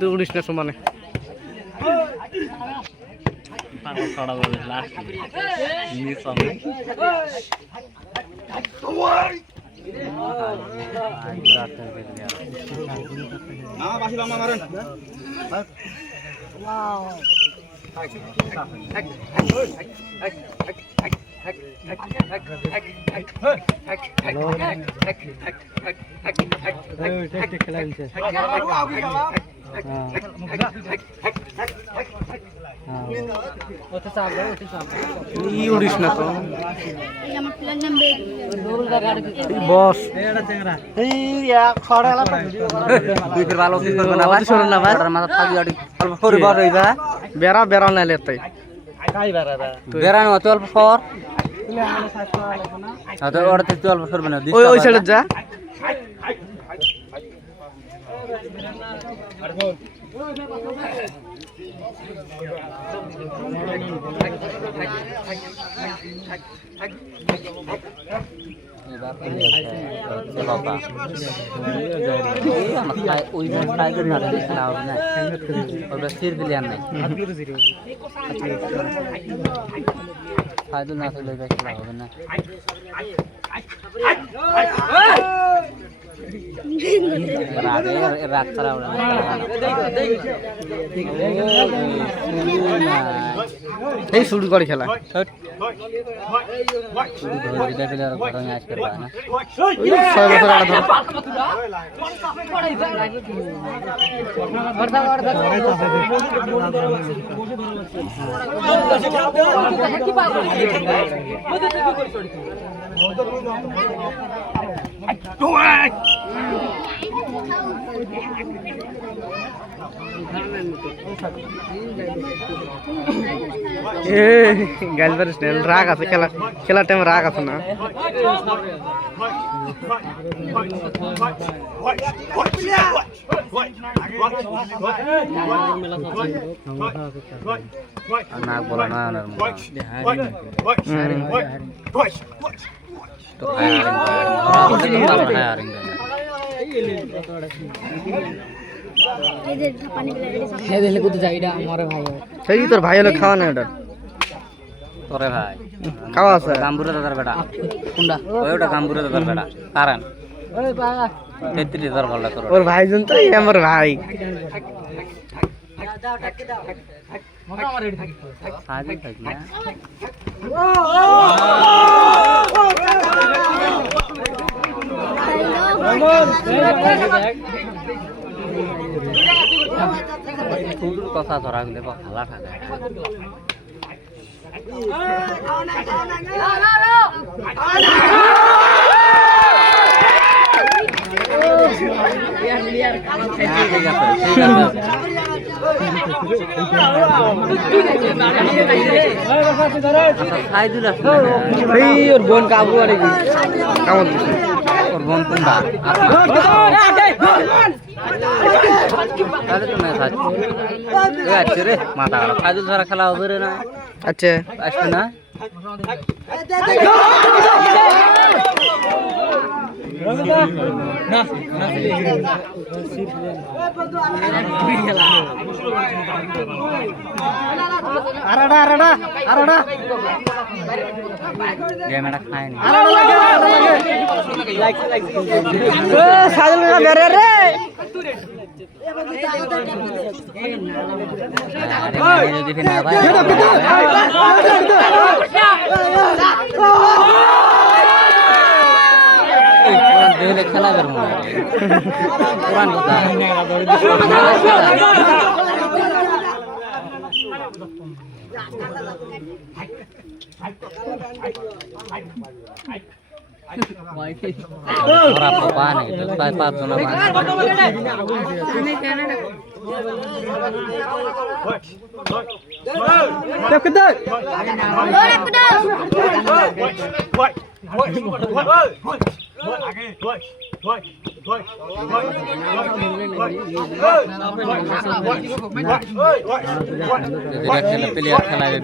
তুই উড়িস না সমানে উড়িস না তো বস বেড়া বেড়া নাইলে তাই বেড়ানো অল্প ফর অল্প সরবে না ওই সাইডে যা ফায়দা না থাকলে খেলা হবে না রাগ ছাড়া এই শুরু করে খেলা গাইল পারিস না রাগ আছে খেলা খেলার টাইম রাগ আছে না নাক বলা না সেই তোর ভাই হলে খাওয়া না ওটা তোরে ভাই খাওয়া আছে গাম্বুরে দাদার বেটা কোনটা ওটা গাম্বুরে দাদার বেটা কারণ 33,000 বললা তোর ওর ভাইজন তো আমার ভাই সাজি থাক না কথা ধরা গেলে ভালা থাকে ওর বোন কাবু আর কেমন ওর বোন কোনটা তাহলে তো না আচ্ছা রে মাথা ফাইজুল ধরা খেলা হবে রে না আচ্ছা আসবে না খেলা বের পুরান কথা প্লেয়ার খেলাবে